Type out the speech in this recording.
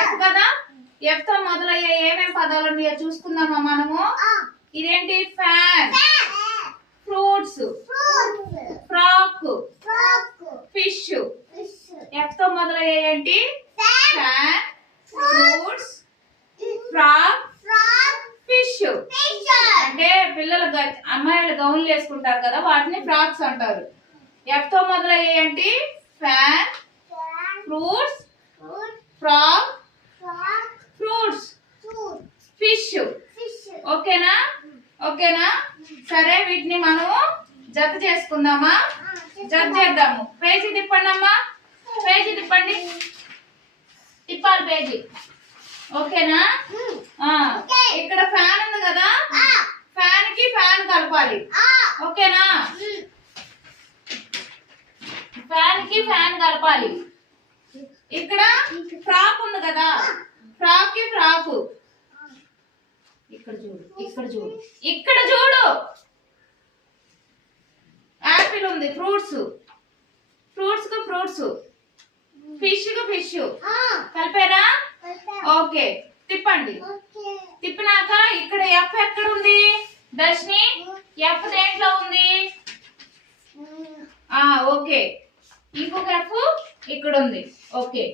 F కదా. F తో మొదలయ్యే ఏమేం పదాలు ఉన్నాయో చూసుకుందామా మనము. ఇదేంటి? Fan, fruits, frock, fish. F తో మొదలయ్యే ఏంటి? Fan, fruits, frock, fish. అంటే పిల్లలు అమ్మాయిలు గౌన్లు వేసుకుంటారు కదా, వాటిని ఫ్రాక్స్ అంటారు. ఎఫ్ తో మొదలయ్యే ఏంటి? Fan, fruits, frock, fruits, fish. ఓకేనా? ఓకేనా? సరే, వీటిని మనము జత చేసుకుందామా? జత చేద్దాము. పేజీ తిప్పండి అమ్మా, పేజీ తిప్పండి. తిప్పాలి పేజీ. ఓకేనా? ఇక్కడ ఫ్యాన్ ఉంది కదా, ఫ్యాన్ కి ఫ్యాన్ కలపాలి. ఓకేనా? ఫ్యాన్ కి ఫ్యాన్ కలపాలి. ఇక్కడ ఫ్రాక్ ఉంది కదా, ఫ్రాక్ కి ఫ్రాక్. ఇక్కడ చూడు, ఇక్కడ చూడు, ఇక్కడ చూడు. యాపిల్ ఉంది, ఫ్రూట్స్, ఫ్రూట్స్ కు ఫ్రూట్స్, ఫిష్ కు ఫిష్. కలిపారా? ఓకే, తిప్పండి. తిప్పినాక ఇక్కడ ఎఫ్ ఎక్కడ ఉంది దర్శిని? ఎఫ్ దేంట్లో ఉంది? ఓకే, ఇంకొక ఎఫ్ ఇక్కడ ఉంది. ఓకే.